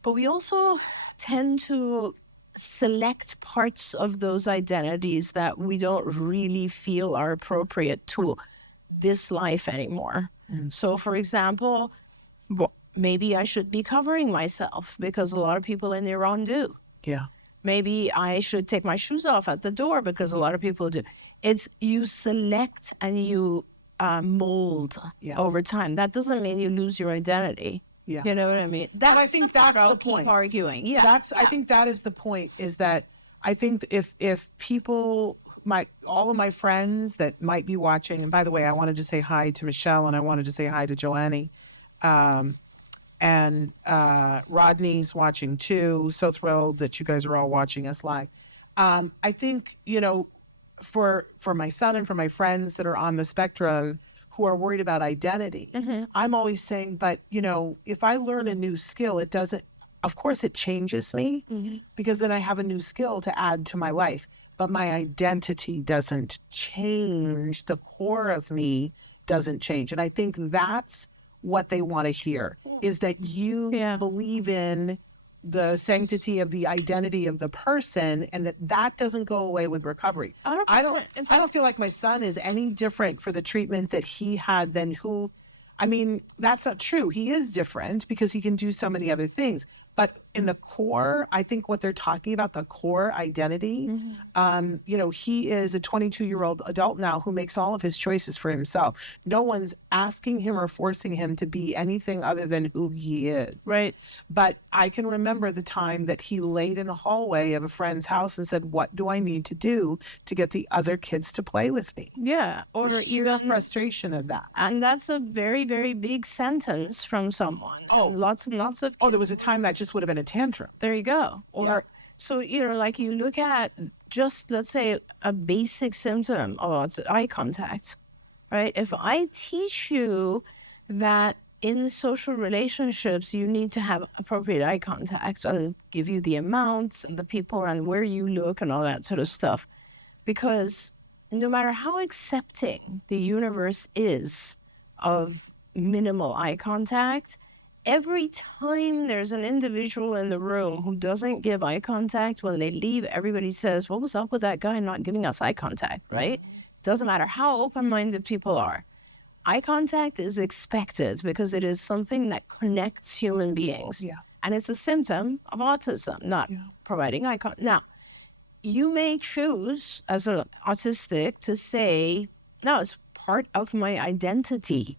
But we also tend to select parts of those identities that we don't really feel are appropriate to this life anymore. So, for example, maybe I should be covering myself because a lot of people in Iran do. Yeah. Maybe I should take my shoes off at the door because a lot of people do. It's you select and you mold over time. That doesn't mean you lose your identity. Yeah. You know what I mean? And I think that's I'll the keep point. arguing. Yeah. I think that is the point, is that I think if people, all of my friends that might be watching, and by the way, I wanted to say hi to Michelle and I wanted to say hi to Joanne. And Rodney's watching too. So thrilled that you guys are all watching us live. I think, for my son and for my friends that are on the spectrum who are worried about identity, I'm always saying, but, if I learn a new skill, it doesn't, of course it changes me because then I have a new skill to add to my life, but my identity doesn't change. The core of me doesn't change. And I think that's what they want to hear, is that you believe in the sanctity of the identity of the person, and that doesn't go away with recovery. I don't feel like my son is any different for the treatment that he had than who. I mean, that's not true. He is different because he can do so many other things. But in the core, I think what they're talking about, the core identity, he is a 22-year-old adult now who makes all of his choices for himself. No one's asking him or forcing him to be anything other than who he is. Right. But I can remember the time that he laid in the hallway of a friend's house and said, what do I need to do to get the other kids to play with me? Yeah. Or sheer frustration of that. And that's a very, very big sentence from someone. Oh. And lots and lots of... Oh, there was a time that just would have been a tantrum. There you go. Or so, like you look at just, let's say, a basic symptom of eye contact, right? If I teach you that in social relationships, you need to have appropriate eye contact, I'll give you the amounts and the people and where you look and all that sort of stuff. Because no matter how accepting the universe is of minimal eye contact, every time there's an individual in the room who doesn't give eye contact, when they leave, everybody says, what was up with that guy not giving us eye contact, right? Doesn't matter how open-minded people are. Eye contact is expected because it is something that connects human beings. Yeah. And it's a symptom of autism, not providing eye contact. Now, you may choose as an autistic to say, no, it's part of my identity.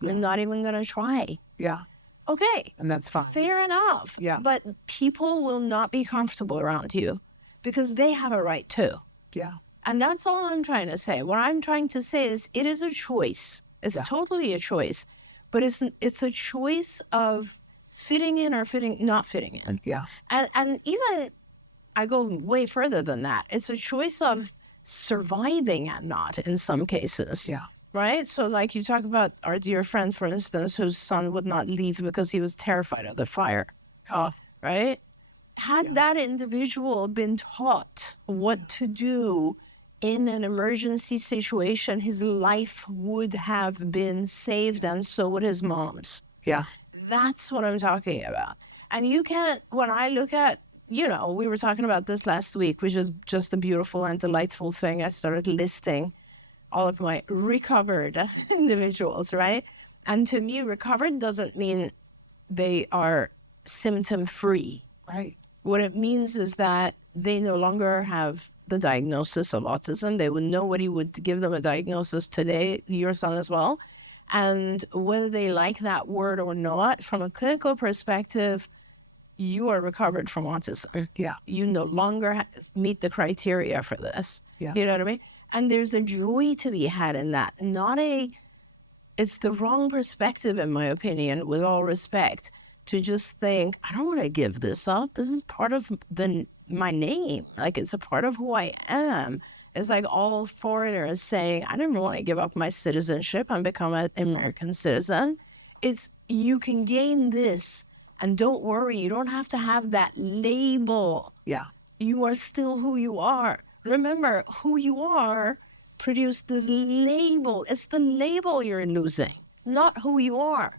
I'm not even going to try. Yeah. Okay. And that's fine. Fair enough. Yeah. But people will not be comfortable around you because they have a right too. Yeah. And that's all I'm trying to say. What I'm trying to say is it is a choice. It's totally a choice. But it's a choice of fitting in or not fitting in. Yeah. And even I go way further than that. It's a choice of surviving and not in some cases. Yeah. Right? So like you talk about our dear friend, for instance, whose son would not leave because he was terrified of the fire. Right? Had that individual been taught what to do in an emergency situation, his life would have been saved, and so would his mom's. Yeah. That's what I'm talking about. And you can't, when I look at, we were talking about this last week, which is just a beautiful and delightful thing. I started listing all of my recovered individuals, right? And to me, recovered doesn't mean they are symptom-free. Right. What it means is that they no longer have the diagnosis of autism. They would nobody would give them a diagnosis today, your son as well. And whether they like that word or not, from a clinical perspective, you are recovered from autism. Yeah. You no longer meet the criteria for this. Yeah. You know what I mean? And there's a joy to be had in that. It's the wrong perspective, in my opinion, with all respect, to just think, I don't want to give this up. This is part of my name. Like, it's a part of who I am. It's like all foreigners saying, I don't want to give up my citizenship and become an American citizen. It's, you can gain this, and don't worry, you don't have to have that label. Yeah. You are still who you are. Remember, who you are produced this label. It's the label you're losing, not who you are.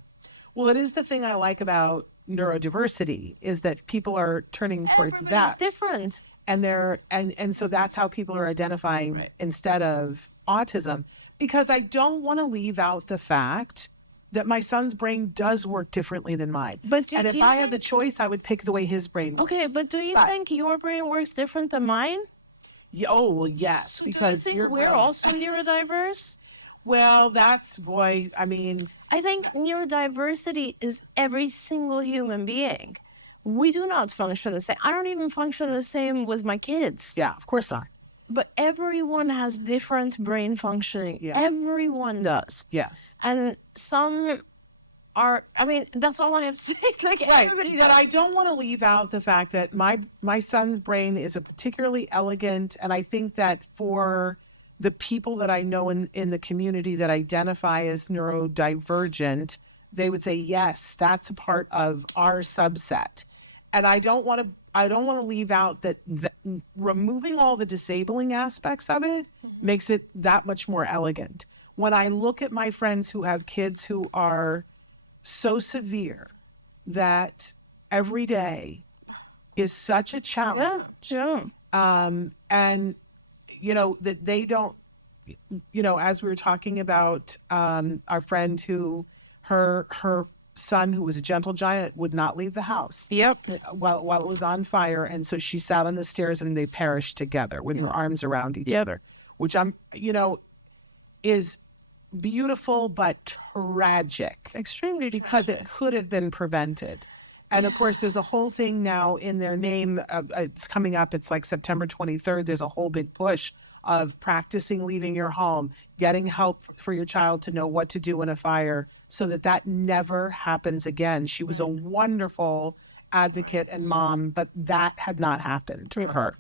Well, it is the thing I like about neurodiversity is that people are turning towards that. Different. And and so that's how people are identifying instead of autism, because I don't want to leave out the fact that my son's brain does work differently than mine. And if I had the choice, I would pick the way his brain works. Okay, but do you think your brain works different than mine? Yeah, oh, well, yes, So because do you think we're also neurodiverse? Well, that's why, I mean, I think neurodiversity is every single human being. We do not function the same. I don't even function the same with my kids. yeah, of course not. But everyone has different brain functioning. Yeah. Everyone does. Yes. And some are, I mean, that's all I have to say. Like, everybody does. But I don't want to leave out the fact that my son's brain is a particularly elegant, and I think that for the people that I know in the community that identify as neurodivergent, they would say, yes, that's a part of our subset. And I don't want to leave out that removing all the disabling aspects of it makes it that much more elegant. When I look at my friends who have kids who are so severe that every day is such a challenge. Yeah, sure. And, that they don't, as we were talking about our friend who, her son, who was a gentle giant, would not leave the house. Yep. While it was on fire. And so she sat on the stairs and they perished together with their arms around each other, which is beautiful but tragic. Extremely because tragic. it could have been prevented. And of course, there's a whole thing now in their name. It's coming up. It's like September 23rd. There's a whole big push of practicing leaving your home, getting help for your child to know what to do in a fire so that never happens again. She was a wonderful advocate and mom, but that had not happened to her.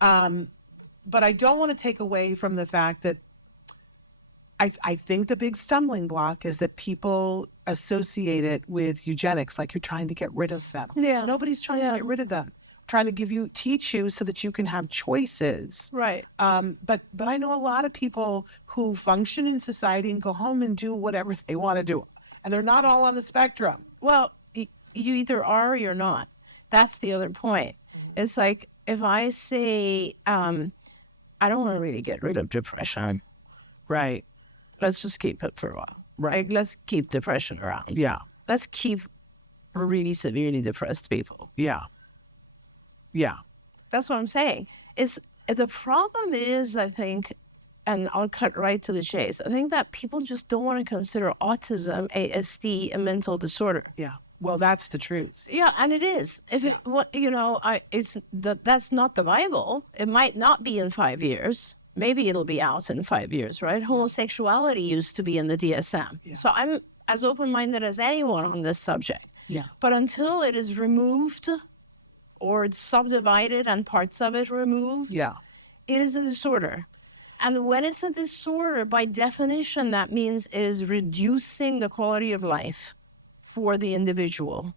But I don't want to take away from the fact that I think the big stumbling block is that people associate it with eugenics, like you're trying to get rid of them. Yeah. Nobody's trying to get rid of them. Trying to teach you so that you can have choices. Right. But I know a lot of people who function in society and go home and do whatever they want to do. And they're not all on the spectrum. Well, you either are or you're not. That's the other point. It's like, if I say, I don't want to really get rid of depression. Right. Let's just keep it for a while. Right. Like, let's keep depression around. Yeah. Let's keep really severely depressed people. Yeah. Yeah. That's what I'm saying. The problem is, I think, and I'll cut right to the chase, I think that people just don't want to consider autism, ASD, a mental disorder. Yeah. Well, that's the truth. Yeah, and it is. That's not the Bible. It might not be in 5 years. Maybe it'll be out in 5 years, right? Homosexuality used to be in the DSM. Yeah. So I'm as open-minded as anyone on this subject. Yeah. But until it is removed or subdivided and parts of it removed, yeah, it is a disorder. And when it's a disorder, by definition, that means it is reducing the quality of life for the individual.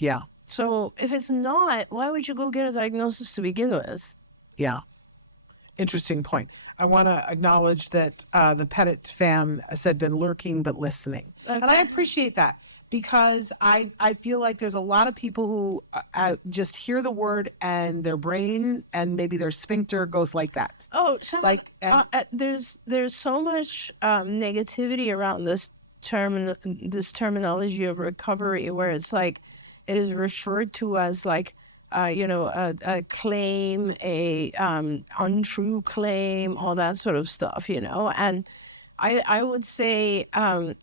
Yeah. So if it's not, why would you go get a diagnosis to begin with? Yeah. Interesting point. I want to acknowledge that the Pettit fam said been lurking but listening. Okay. And I appreciate that because I feel like there's a lot of people who just hear the word and their brain and maybe their sphincter goes like that. Oh, so like there's so much negativity around this terminology of recovery, where it's like it is referred to as like a claim, a untrue claim, all that sort of stuff, And I would say I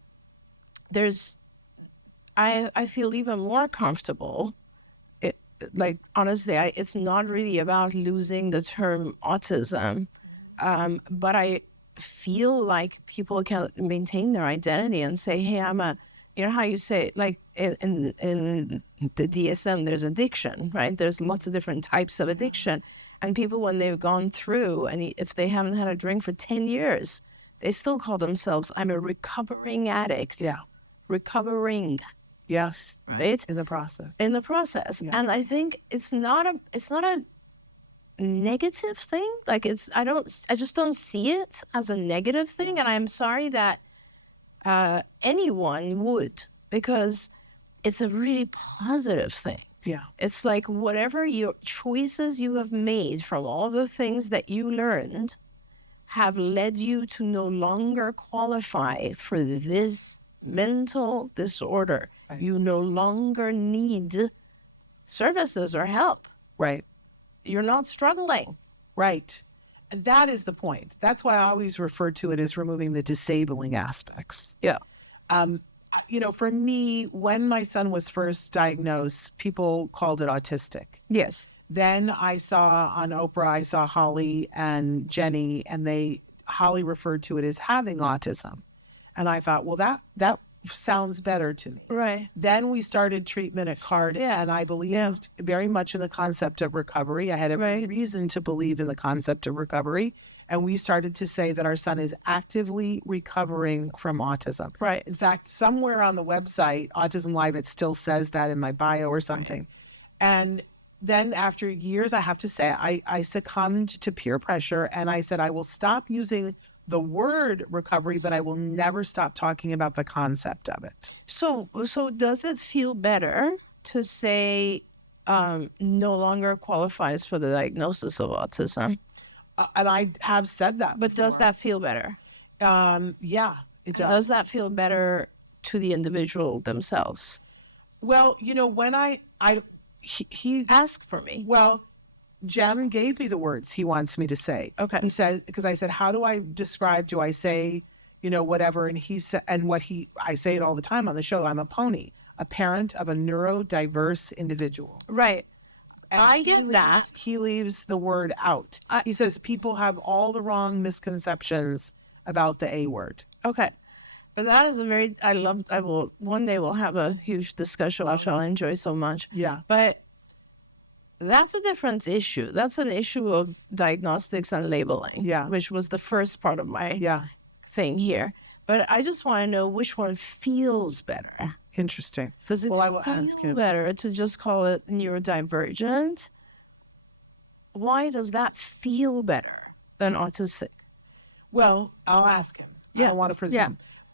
feel even more comfortable. Honestly, it's not really about losing the term autism, but I feel like people can maintain their identity and say, hey, how you say, like in the DSM, there's addiction, right? There's lots of different types of addiction. And people, when they've gone through, and if they haven't had a drink for 10 years, they still call themselves, I'm a recovering addict. Yeah. Recovering. Yes. Right? In the process. Yeah. And I think it's not a negative thing. Like I just don't see it as a negative thing. And I'm sorry that anyone would, because it's a really positive thing. Yeah. It's like whatever your choices you have made from all the things that you learned have led you to no longer qualify for this mental disorder. Right. You no longer need services or help. Right. You're not struggling. Right. And that is the point. That's why I always refer to it as removing the disabling aspects. Yeah. For me, when my son was first diagnosed, people called it autistic. Yes. Then I saw on Oprah, I saw Holly and Jenny, and Holly referred to it as having autism. And I thought, well, that sounds better to me. Right. Then we started treatment at CARD, and I believed very much in the concept of recovery. I had every reason to believe in the concept of recovery. And we started to say that our son is actively recovering from autism. Right. In fact, somewhere on the website, Autism Live, it still says that in my bio or something. Right. And then after years, I have to say, I succumbed to peer pressure, and I said, I will stop using the word recovery, but I will never stop talking about the concept of it. So does it feel better to say no longer qualifies for the diagnosis of autism? And I have said that. But does that feel better? Yeah, it does. Does that feel better to the individual themselves? Well, when he asked for me. Well, Jen gave me the words he wants me to say. Okay. He said, because I said, how do I describe, do I say, whatever? And he said, I say it all the time on the show, I'm a pony, a parent of a neurodiverse individual. Right. And I get that. He leaves the word out. He says people have all the wrong misconceptions about the A word. Okay. But that is one day we'll have a huge discussion, which I'll enjoy so much. Yeah. But that's a different issue. That's an issue of diagnostics and labeling. Yeah. Which was the first part of my thing here. But I just want to know which one feels better. Interesting. Does it feel better to just call it neurodivergent? Why does that feel better than autistic? Well, I'll ask him. Yeah. I don't want to presume. Yeah.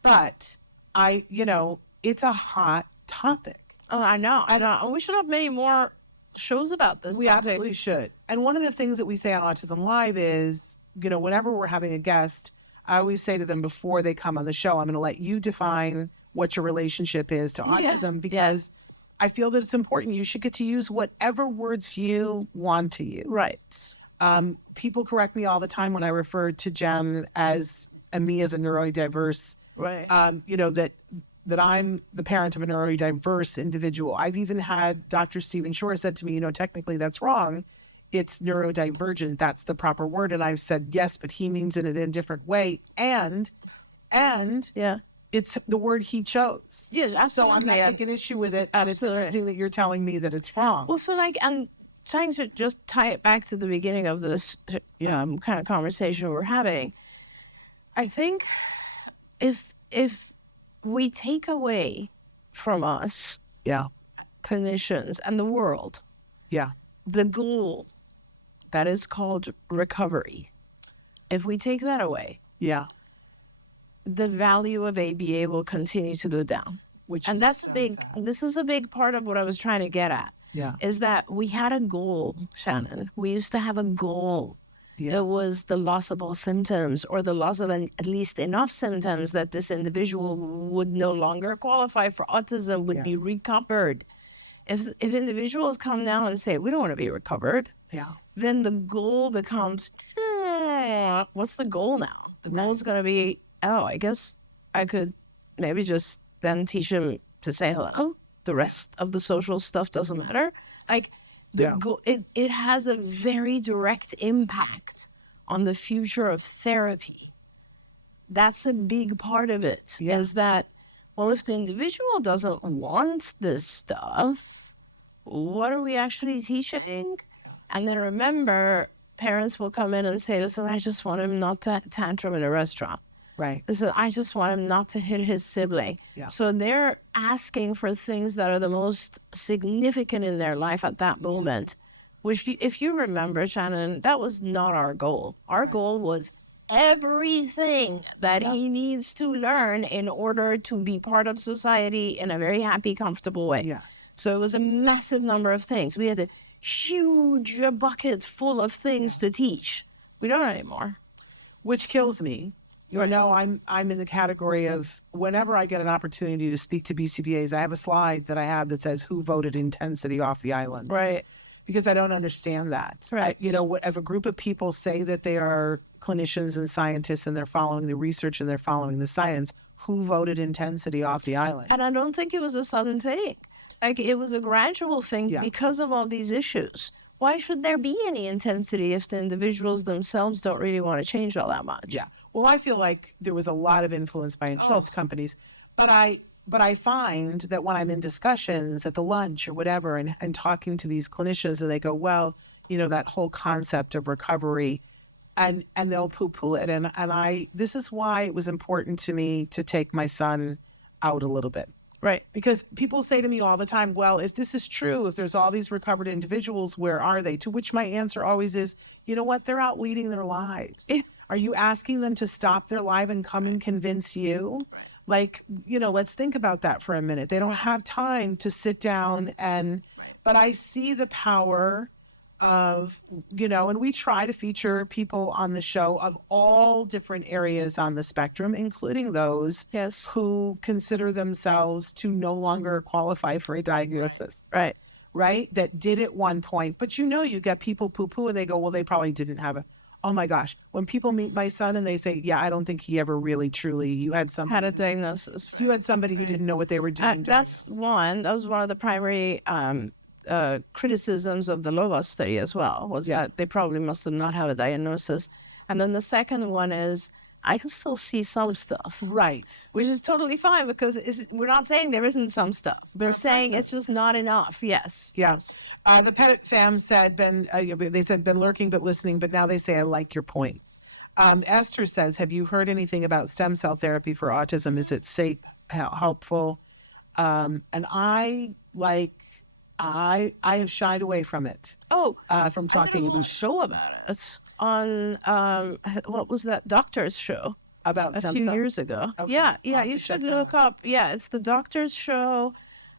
But it's a hot topic. Oh, I know. We should have many more shows about this. We absolutely should. And one of the things that we say on Autism Live is, whenever we're having a guest, I always say to them before they come on the show, I'm going to let you define what your relationship is to autism, because I feel that it's important. You should get to use whatever words you want to use. Right. People correct me all the time when I refer to Jem and me as a neurodiverse. Right. That I'm the parent of a neurodiverse individual. I've even had Dr. Stephen Shore said to me, technically that's wrong. It's neurodivergent. That's the proper word. And I've said, yes, but he means it in a different way. And it's the word he chose. Yes, absolutely. So I'm not taking issue with it. And it's interesting that you're telling me that it's wrong. Well, so I'm trying to just tie it back to the beginning of this kind of conversation we're having. I think if we take away from us, clinicians and the world, the goal that is called recovery, if we take that away, the value of ABA will continue to go down. And that's so big. Sad. This is a big part of what I was trying to get at. Is that we had a goal, Shannon. We used to have a goal. It was the loss of all symptoms, or the loss of at least enough symptoms that this individual would no longer qualify for autism, would be recovered. if individuals come down and say, we don't want to be recovered, Yeah. then the goal becomes, what's the goal now? The goal is going to be, oh, I guess I could maybe just then teach him to say hello. The rest of the social stuff doesn't matter. Like, it has a very direct impact on the future of therapy. That's a big part of it, is that, well, if the individual doesn't want this stuff, what are we actually teaching? And then remember, parents will come in and say, listen, I just want him not to tantrum in a restaurant. Right. Listen, I just want him not to hit his sibling. Yeah. So they're asking for things that are the most significant in their life at that moment, which, if you remember, Shannon, that was not our goal. Our goal was everything that he needs to learn in order to be part of society in a very happy, comfortable way. Yes. So it was a massive number of things. We had a huge bucket full of things to teach. We don't anymore. Which kills me. You know, I'm in the category of whenever I get an opportunity to speak to BCBAs, I have a slide that I have that says who voted intensity off the island. Right. Because I don't understand that. Right. You know, if a group of people say that they are clinicians and scientists and they're following the research and they're following the science, who voted intensity off the island? And I don't think it was a sudden thing. Like, it was a gradual thing Yeah. because of all these issues. Why should there be any intensity if the individuals themselves don't really want to change all that much? Yeah. Well, I feel like there was a lot of influence by insurance companies, but I find that when I'm in discussions at the lunch or whatever and talking to these clinicians and they go, well, you know, that whole concept of recovery, and they'll poo-poo it. And this is why it was important to me to take my son out a little bit. Right. Because people say to me all the time, well, if this is true, if there's all these recovered individuals, where are they? To which my answer always is, you know what? They're out leading their lives. Yeah. Are you asking them to stop their life and come and convince you? Right. Like, you know, let's think about that for a minute. They don't have time to sit down but I see the power of, you know, and we try to feature people on the show of all different areas on the spectrum, including those who consider themselves to no longer qualify for a diagnosis. Right. Right? That did at one point. But, you know, you get people poo-poo and they go, well, they probably didn't have oh my gosh. When people meet my son and they say, yeah, I don't think he ever really truly, had a diagnosis. You had somebody who didn't know what they were doing. That was one of the primary criticisms of the LOVA study as well, was that they probably must have not have a diagnosis. And then the second one is, I can still see some stuff. Right. Which is totally fine, because we're not saying there isn't some stuff. They're saying it's just not enough. Yes. Yes. The Pettit fam said, they said, been lurking but listening, but now they say, I like your points. Esther says, have you heard anything about stem cell therapy for autism? Is it safe, helpful? And I have shied away from it. From talking. I did a whole show about it on what was that doctor's show about a few years ago. Okay. Yeah, you should look up. Yeah, it's the doctor's show.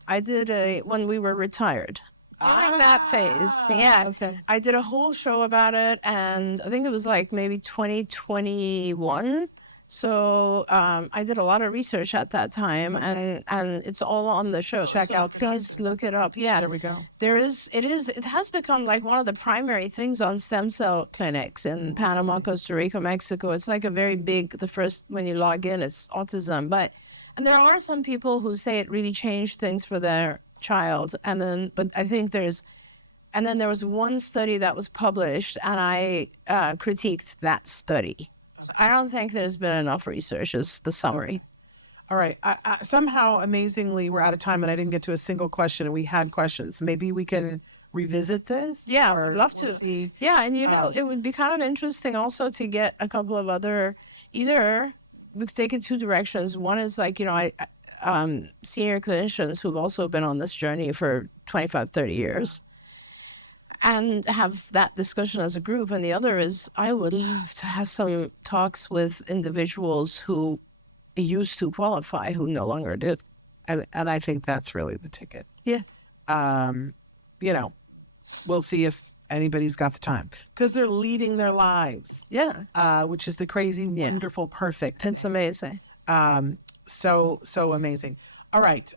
I did when we were retired. During that phase, okay. I did a whole show about it, and I think it was like maybe 2021. So I did a lot of research at that time, and it's all on the show. Check out. Guys, look it up. Yeah, there we go. It has become like one of the primary things on stem cell clinics in Panama, Costa Rica, Mexico. It's like a very big. The first when you log in, it's autism, and there are some people who say it really changed things for their child, but I think there was one study that was published, and I critiqued that study. So I don't think there's been enough research, is the summary. All right. Somehow, amazingly, we're out of time, and I didn't get to a single question, and we had questions. Maybe we can revisit this? Yeah, I'd love to. See. Yeah, and it would be kind of interesting also to get a couple of other, either we could take it two directions. One is like, senior clinicians who've also been on this journey for 25, 30 years, and have that discussion as a group. And the other is, I would love to have some talks with individuals who used to qualify who no longer do. And I think that's really the ticket. Yeah. We'll see if anybody's got the time, because they're leading their lives. Yeah. Which is the crazy, wonderful, perfect. It's amazing. So amazing. All right.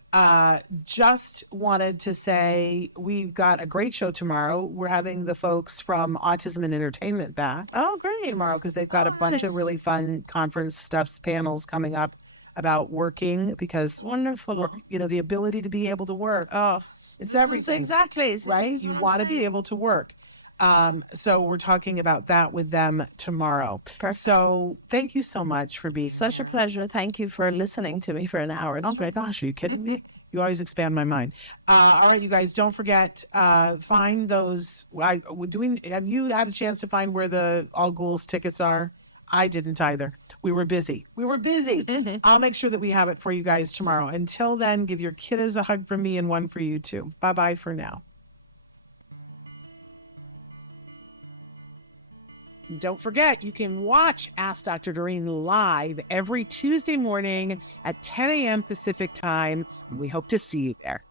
Just wanted to say we've got a great show tomorrow. We're having the folks from Autism and Entertainment back Oh, great. tomorrow because they've got a bunch of really fun conference stuffs, panels coming up about working because, Wonderful. the ability to be able to work. Oh, It's everything. Exactly. Right? You want to be able to work. So we're talking about that with them tomorrow. Perfect. So thank you so much for being Such a pleasure. Thank you for listening to me for an hour. Oh my gosh, are you kidding me? You always expand my mind. All right, you guys, don't forget, find those. Have you had a chance to find where the All Ghouls tickets are? I didn't either. We were busy. I'll make sure that we have it for you guys tomorrow. Until then, give your kiddos a hug from me and one for you too. Bye-bye for now. Don't forget, you can watch Ask Dr. Doreen live every Tuesday morning at 10 a.m. Pacific time. We hope to see you there.